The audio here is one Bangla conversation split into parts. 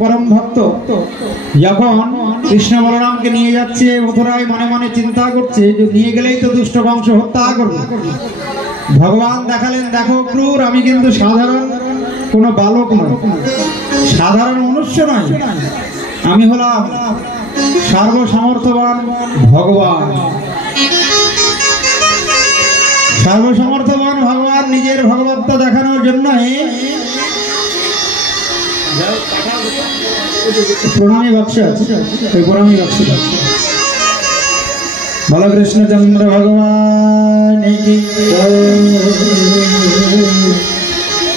परम भक्त যখন কৃষ্ণ বলরামকে নিয়ে যাচ্ছে মথুরায় মনে মনে চিন্তা করছে যে নিয়ে গেলেই তো দুষ্ট বংশ হত্যা করবে। ভগবান দেখালেন, দেখো ক্রূর, আমি কিন্তু সাধারণ কোনো বালক নয়, সাধারণ মনুষ্য নয়, আমি হলাম সর্বসমর্থবান ভগবান। সর্বসমর্থবান ভগবান নিজের ভগবত্ব দেখানোর জন্য প্রণামী বাক্স আছে, ওই প্রণামী বাক্স বলো কৃষ্ণচন্দ্র ভগবান কি।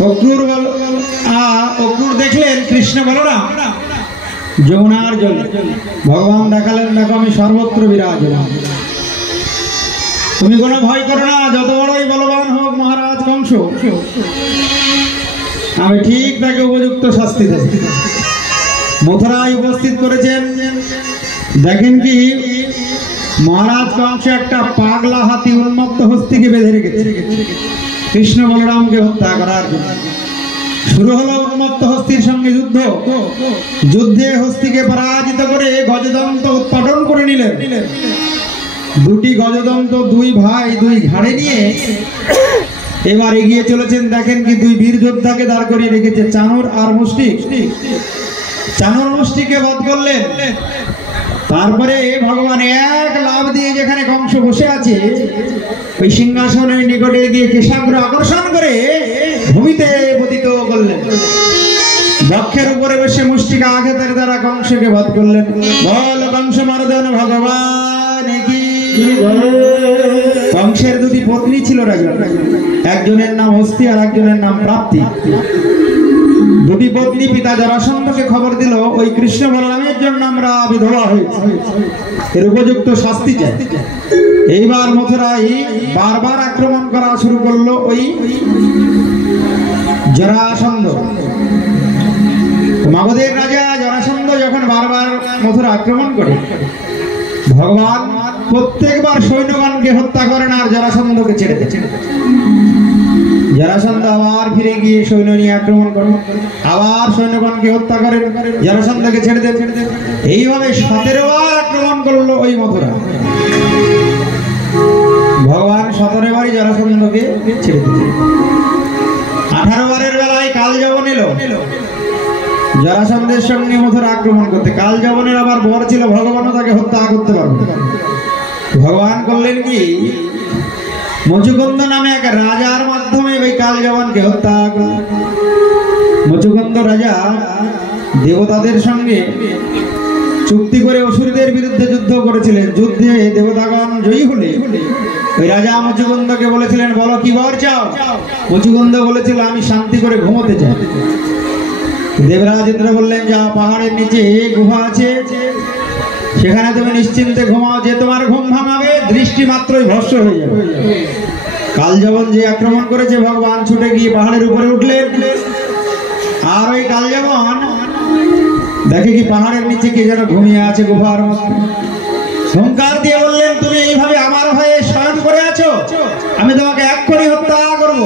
অক্রূর দেখলেন কৃষ্ণ বলরাম যমুনার জল, ভগবান দেখালেন, দেখো আমি সর্বত্র বিরাজমান, তুমি কোনো ভয় করো না, যত বড়ই বলবান হোক মহারাজ কংস, আমি ঠিক তাকে উপযুক্ত শাস্তি দেব। মথুরায় উপস্থিত করেছেন, দেখেন কি মহারাজ কংস একটা পাগলা হাতি উন্মত্ত হস্তিকে বেঁধে রেখেছে কৃষ্ণ বলরামকে হত্যা করার জন্য। শুরু হলো উন্মত্ত হস্তির সঙ্গে যুদ্ধ, যুদ্ধে হস্তিকে পরাজিত করে গজদন্ত উৎপাদন করে নিলেন। দুটি গজদন্ত দুই ভাই দুই ঘাড়ে নিয়ে এবার এগিয়ে চলেছেন। দেখেন কি দুই বীর যোদ্ধাকে দাঁড় করিয়ে রেখেছে, চানুর আর মুষ্টিক। চানুর মুষ্টিকে বধ করলেন, তারপরে ভগবান এক লাভ দিয়ে যেখানে কংস বসে আছে ওই সিংহাসনের নিকটে গিয়ে কেশাগ্র আকর্ষণ করে ভূমিতে পতিত করলেন। বক্ষের উপরে বসে মুষ্টিকা আঘাতের দ্বারা কংসকে বধ করলেন। বল কংস মর্দন ভগবান কি। কংসের দুটি পত্নী ছিল রাজা, একজনের নাম হস্তি আর একজনের নাম প্রাপ্তি। দুটি পত্নী পিতা জরাসন্ধকে খবর দিল ওই কৃষ্ণ বলরামের জন্য আমরা বিধবা হয়েছি, এর উপযুক্ত শাস্তি চাই। এইবার মথুরায় বারবার আক্রমণ করা শুরু করলো ওই জরাসন্ধ। মগধের রাজা জরাসন্ধ যখন বারবার মথুরা আক্রমণ করে, ভগবান প্রত্যেকবার সৈন্যগণকে হত্যা করেন আর জরাসন্ধকে ছেড়ে দেন। জরাসন্ধ আবার ফিরে গিয়ে সৈন্য নিয়ে আক্রমণ করেন, আবার সৈন্যগণকে হত্যা করেন, জরাসন্ধকে ছেড়ে দেন। এইভাবে 17 বার আক্রমণ করলো ওই মথুরা। ভগবান 17 বারই জরাসন্ধকে ছেড়ে দিলেন। 18 বারের বেলায় কাল যবন এলো জরাসন্ধের সঙ্গে মথুরা আক্রমণ করতে। কাল যবনের আবার বর ছিল, ভগবানও তাকে হত্যা করতে পারবে। ভগবান করলেন কি, মুচুকুন্দ নামে এক রাজার মাধ্যমে ওই কাল যবনকে হত্যা করলেন। মুচুকুন্দ রাজা দেবতাদের সঙ্গে চুক্তি করে অসুরদের বিরুদ্ধে যুদ্ধ করেছিলেন। যুদ্ধে দেবতাগণ জয়ী হলে ওই রাজা মুচুকুন্দকে বলেছিলেন, বলো কি বর চাও। মুচুকুন্দ বলেছিল, আমি শান্তি করে ঘুমোতে চাই। দেবরাজ ইন্দ্র বললেন, যা পাহাড়ের নিচে গুহা আছে, সেখানে তুমি নিশ্চিন্তে ঘুমাও, যে তোমার ঘুম ভাঙাবে দৃষ্টি মাত্রই ভস্ম হয়ে যাবে। কাল যবন যে আক্রমণ করেছে, ভগবান ছুটে গিয়ে পাহাড়ের উপরে উঠলেন। আর ওই কাল যবন দেখে কি পাহাড়ের নিচে কে যেন ঘুমিয়ে আছে গুহার মধ্যে। হুঙ্কার দিয়ে বললেন, তুমি এইভাবে আমার হয়ে শয়ন করে আছো, আমি তোমাকে এক্ষুনি হত্যা করব।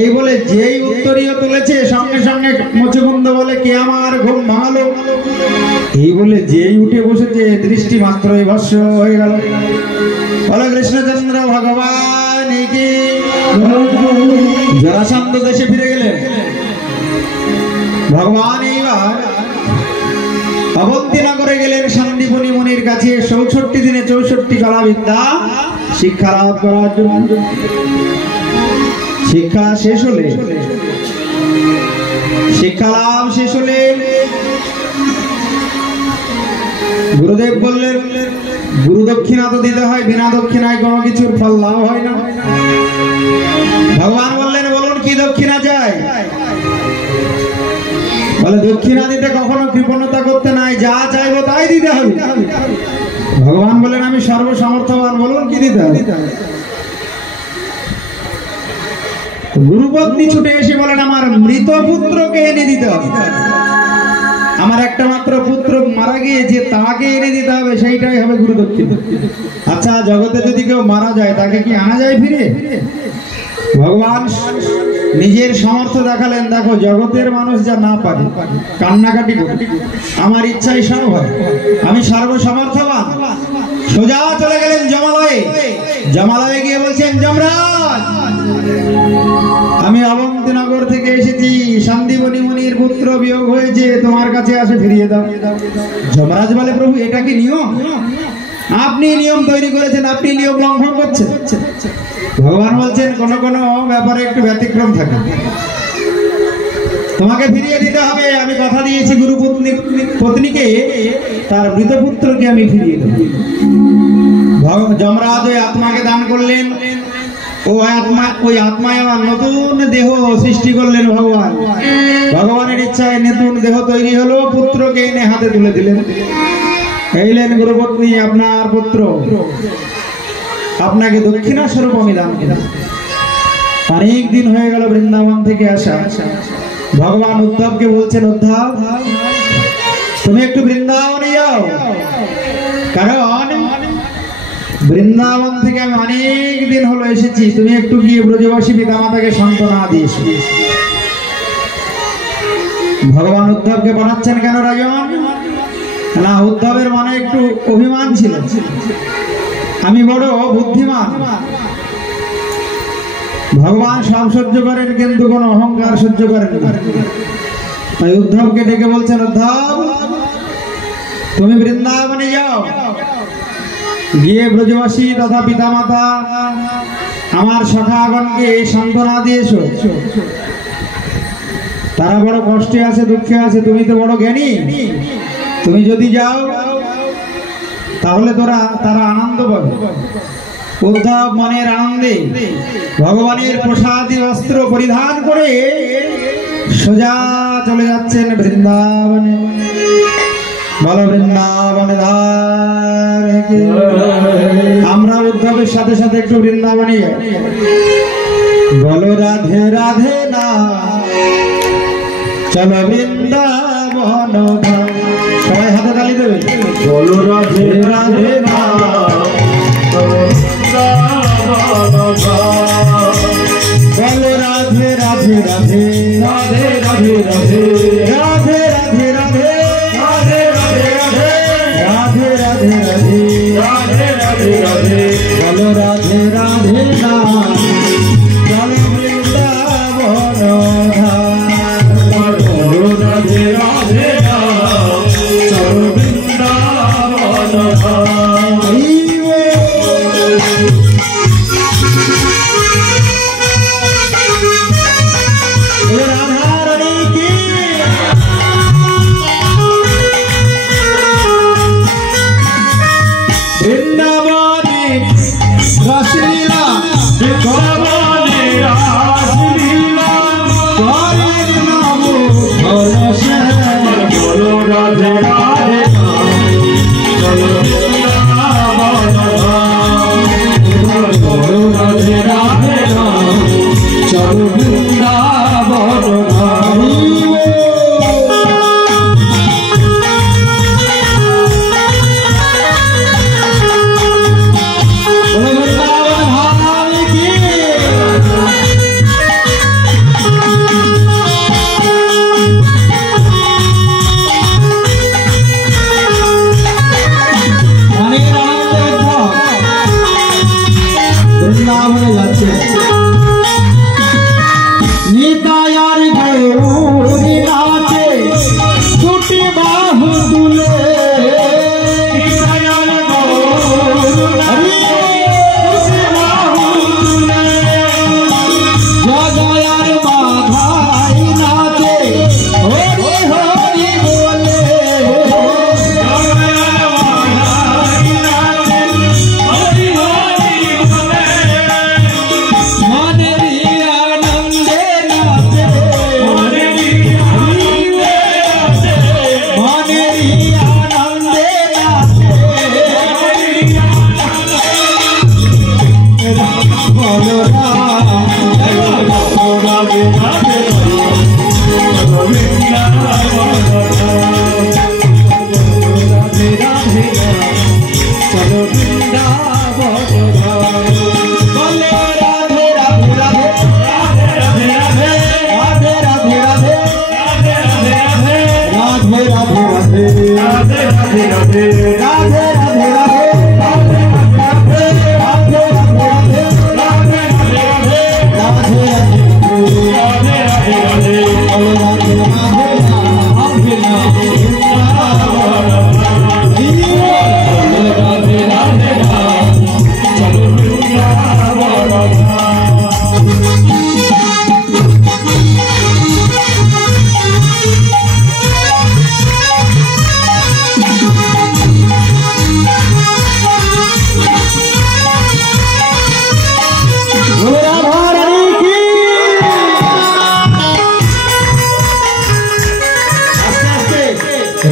এই বলে যেই উত্তরীয় তুলেছে, সঙ্গে সঙ্গে মুচুকুন্দ বলে, কে আমার ঘুম ভাঙালো। এই বলে যেই উঠে বসেছে, দৃষ্টি মাত্রই ভস্ম হয়ে গেল। বলো কৃষ্ণচন্দ্র ভগবান কি। জরাসন্ধ দেশে ফিরে গেলেন। ভগবান এইবার অবন্তী নগরে গেলেন সন্দীপনী মুনির কাছে 64 দিনে 64 কলা বিদ্যা শিক্ষা লাভ করার জন্য। শিক্ষা শেষ হলে, শিক্ষা লাভ শেষ হলে গুরুদেব বললেন, গুরু দক্ষিণা তো দিতে হয়, বিনা দক্ষিণায় কোনো কিছুর ফল লাভ হয় না। ভগবান বললেন, বলুন কি দক্ষিণা চাই। বলে, দক্ষিণা দিতে কখনো কৃপণতা করতে নাই, যা চাইবো তাই দিতে হবে। ভগবান বললেন, আমি সর্বসমর্থবান, বলুন কি দিতে হবে। গুরুপত্নী ছুটে এসে বলেন, আমার মৃত পুত্রকে এনে দিতে হবে। আমার একটা মাত্র পুত্র মারা গিয়েছে, তাকে এনে দিতে হবে, সেইটাই হবে গুরু দক্ষিণা। আচ্ছা, জগতে যদি কেউ মারা যায়, তাকে কি আনা যায় ফিরে? ভগবান নিজের সামর্থ্য দেখালেন, দেখো জগতের মানুষ যা না পারে কান্নাকাটি করে, আমার ইচ্ছাই সব হয়, আমি সর্বসমর্থবান। সোজা চলে গেলেন জমালয়ে। জমালয়ে গিয়ে বলছেন, যমরাজ আমি অবন্তিনগর থেকে এসেছি, সন্দীপনী মুনির পুত্র বিয়োগ হয়েছে, তোমার কাছে আসে ফিরিয়ে দাও। যমরাজ বলে, প্রভু এটা কি নিয়ম? আপনি নিয়ম তৈরি করেছেন, আপনি নিয়ম লঙ্ঘন করছেন। ভগবান বলছেন, কোন কোন ব্যাপারে একটু ব্যতিক্রম থাকে, তোমাকে ফিরিয়ে দিতে হবে। আমি কথা দিয়েছি গুরু পত্নীকে, তার মৃত পুত্রকে আমি ফিরিয়ে দেব। যমরাজ ওই আত্মাকে দান করলেন। ওই আত্মায় আমার নতুন দেহ সৃষ্টি করলেন ভগবান। ভগবানের ইচ্ছায় নতুন দেহ তৈরি হলো, পুত্রকে এনে হাতে তুলে দিলেন। এইলেন গুরুপত্নী, আপনার পুত্র, আপনাকে দক্ষিণা স্বরূপ আমি দান করলাম। অনেক দিন হয়ে গেল বৃন্দাবন থেকে আসা। ভগবান উদ্ধবকে বলছেন, উদ্ধব তুমি একটু বৃন্দাবনে যাও, কারণ বৃন্দাবন থেকে আমি অনেক দিন হলো এসেছি, তুমি একটু গিয়ে ব্রজবাসী পিতামাতাকে সান্ত্বনা দিয়েছো। ভগবান উদ্ধবকে পাঠাচ্ছেন কেন রাজন? না, উদ্ধবের মনে একটু অভিমান ছিল, আমি বড় বুদ্ধিমান। ভগবান সব সহ্য করেন, কিন্তু কোন অহংকার সহ্য করেন না। তাই উদ্ধবকে ডেকে বলছেন, উদ্ধব তুমি বৃন্দাবনে যাও, গিয়ে ব্রজবাসী তথা পিতামাতা আমার সখাগণকে সান্ত্বনা দিয়েছো। তারা বড় কষ্টে আছে, দুঃখে আছে, তুমি তো বড় জ্ঞানী, তুমি যদি যাও তাহলে তারা আনন্দ পাবে। উদ্ধব মনের আনন্দে ভগবানের প্রসাদী বস্ত্র পরিধান করে সোজা চলে যাচ্ছেন বৃন্দাবনে। বল বৃন্দাবনে ধারে। আমরা উদ্ধবের সাথে সাথে একটু বৃন্দাবনে যাই। বলো রাধে রাধে না, চলো বৃন্দাবন। সবাই হাতে তালি দেবে। বলো রাধে রাধে না, বলো রাধে রাধে রাধে, রাধে রাধে রাধে, রাধে রাধে রাধে, রাধে রাধে রাধে, রাধে রাধে রাধে, রাধে রাধে রাধে। বলো রাধে রাধে না, চলো বৃন্দাবন ধাম। বলো রাধে রাধে না, চলো বৃন্দাবন ধাম। রাধা রানী কি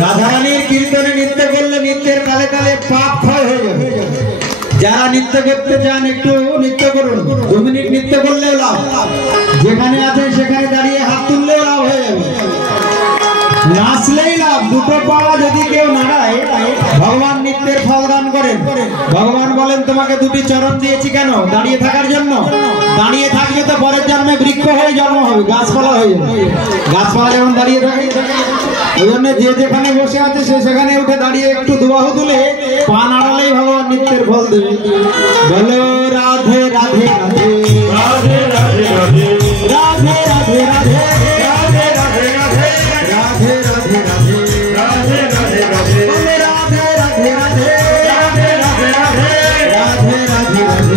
রাধারানীর কীর্তনে নৃত্য করলে নৃত্যের তালে তালে পাপ ক্ষয় হয়ে যাবে। যারা নৃত্য করতে চান একটু নৃত্য করুন, 2 মিনিট নৃত্য করলেও লাভ, যেখানে আছেন সেখানে দাঁড়িয়ে হাত তুললেও লাভ হয়ে যাবে, নাচলেই লাভ। দুটো পা যদি কেউ নাড়ায় ভগবান নৃত্যের ফল দান করেন। ভগবান বলেন তোমাকে 2টি চরণ দিয়েছি কেন? দাঁড়িয়ে থাকার জন্য। দাঁড়িয়ে থাকলে তো পরের জন্মে বৃক্ষ হয়ে জন্ম হবে, গাছপালা হয়ে যাবে। গাছপালা যেমন দাঁড়িয়ে থাকে, ওই জন্য যে যেখানে বসে আছে সে সেখানে উঠে দাঁড়িয়ে একটু দুবাহু তুলে পা নাড়ালেই ভগবান নৃত্যের ফল দেবে। বলো রাধে রাধে রাধে রাধে রাধে রাধে রাধে রাধে রাধে রাধে রাধে রাধে রাধে রাধে রাধে রাধে রাধে রাধে বলে রাধে রাধে রাধে রাধে রাধে রাধে রাধে রাধে রাধে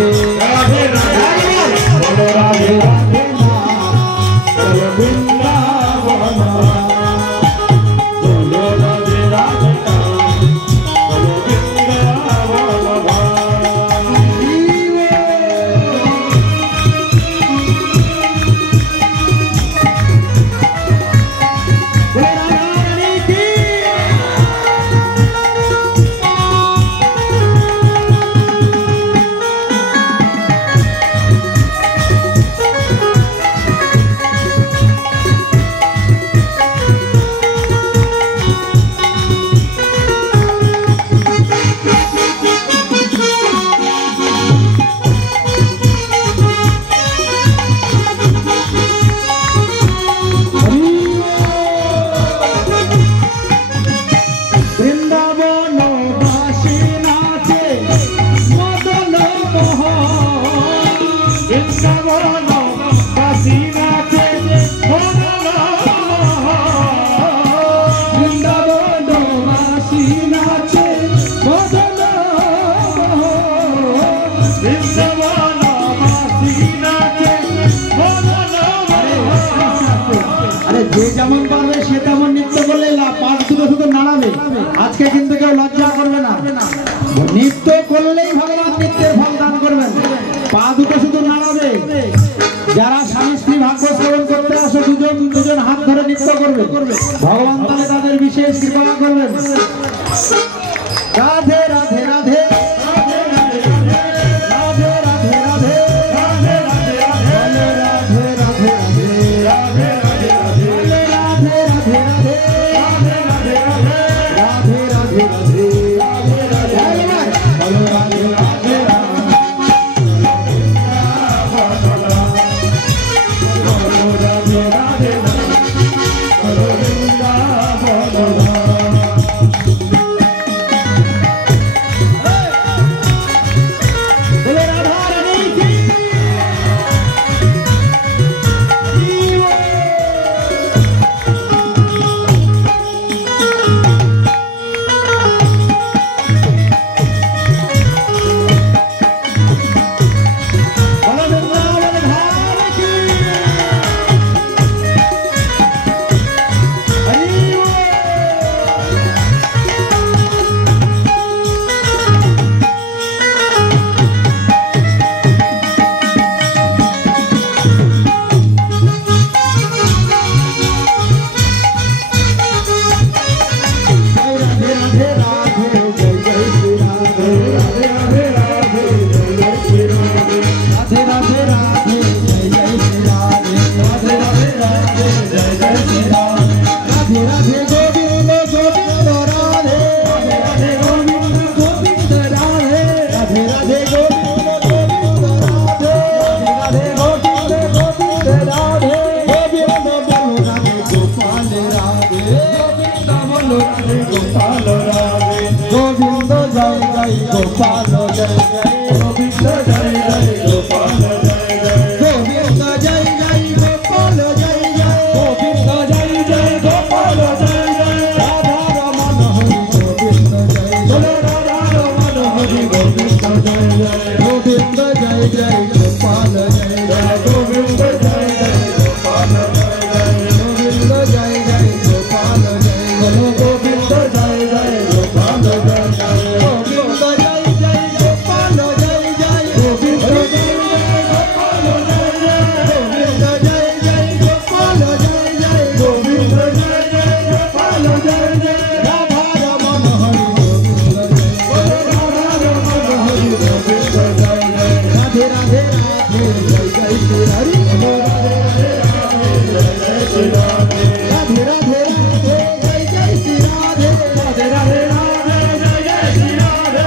রাধে রাধে বলো রাধে রাধে চলো বৃন্দাবন বলো রাধে রাধে চলো বৃন্দাবন যে যেমন পারবে সে তেমন নৃত্য করলে লাভ। পা দুটো শুধু নাড়াবে, আজকে কিন্তু কেউ লজ্জা করবে না। নৃত্য করলেই ভগবান নৃত্যের ফল দান করবেন। পা দুটো শুধু নাড়াবে। যারা স্বামী স্ত্রী ভাগ্য শ্রবণ করতে আসো দুজন হাত ধরে নৃত্য করবে, ভগবান তাহলে তাদের বিশেষ কৃপা করবেন। রাধে রাধে রাধে গোপাল রাধে গোবিন্দ জয় জয় গোপাল জয় জয় গোবিন্দ জয় জয় গোপাল জয় জয় গোবিন্দ জয় জয় গোপাল জয় জয় গোবিন্দ জয় জয় গোপাল জয় জয় রাধা রমন হরি গোবিন্দ জয় জয় রাধা রমন হরি গোবিন্দ জয় জয় গোবিন্দ জয় জয় গোপাল জয় জয় গোবিন্দ জয় জয় গোপাল জয় জয় গোবিন্দ জয় জয় গোপাল জয় জয় গোবিন্দ জয় জয় গোপাল জয় জয় গোবিন্দ জয় জয় গোপাল জয় জয় গোবিন্দ জয় জয় গোপাল জয় জয় গোবিন্দ জয় জয় গোপাল জয় জয় গোবিন্দ জয় জয় গোপাল জয় জয় রাধা রমন হরি গোবিন্দ জয় জয় রাধা রমন হরি গোবিন্দ জয় জয় রাধে রাধে রাধে জয় জয় শ্রী হরি শ্রী রাধে রাধে রাধে রাধে জয় জয় শ্রী রাধে রাধে রাধে রাধে জয় জয় শ্রী রাধে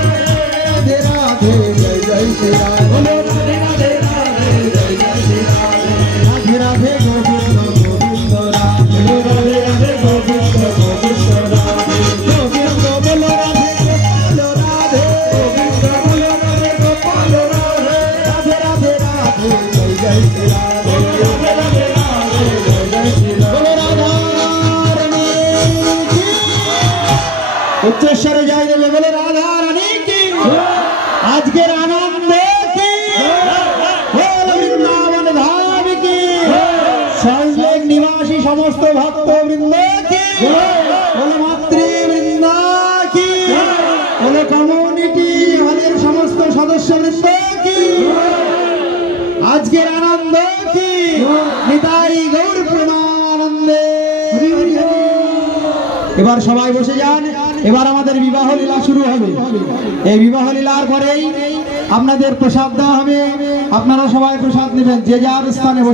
রাধে রাধে জয় জয় শ্রী রাধে বলো রাধে রাধে রাধে জয় জয় শ্রী রাধে রাধে রাধে গোবিন্দ গোবিন্দ রাধে বলো রাধে রাধে গোবিন্দ গোবিন্দ রাধে গোবিন্দ বলো রাধে গোপাল রাধে গোবিন্দ বলো রাধে গোপাল রাধে রাধে রাধে রাধে জয় জয় শ্রী রাধে রাধে রাধে রাধে জয় জয় শ্রী রাধে বলো রাধা রানী কি উচ্চস্বরে জয় দেবে বলে রাধা রানী কি আজকের আনন্দ কি বলো বৃন্দাবন ধাম কি সল্লেক নিবাসী সমস্ত ভক্ত বৃন্দ কি বলো মাতৃবৃন্দ কি বলো কমিউনিটি হলের সমস্ত সদস্য বৃন্দ কি আজকের আনন্দ কি নিতাই গৌর প্রেমানন্দে। এবার সবাই বসে যান। এবার আমাদের বিবাহ লীলা শুরু হবে। এই বিবাহ লীলার পরেই আপনাদের প্রসাদ দেওয়া হবে। আপনারা সবাই প্রসাদ নেবেন, যে যার স্থানে বসে।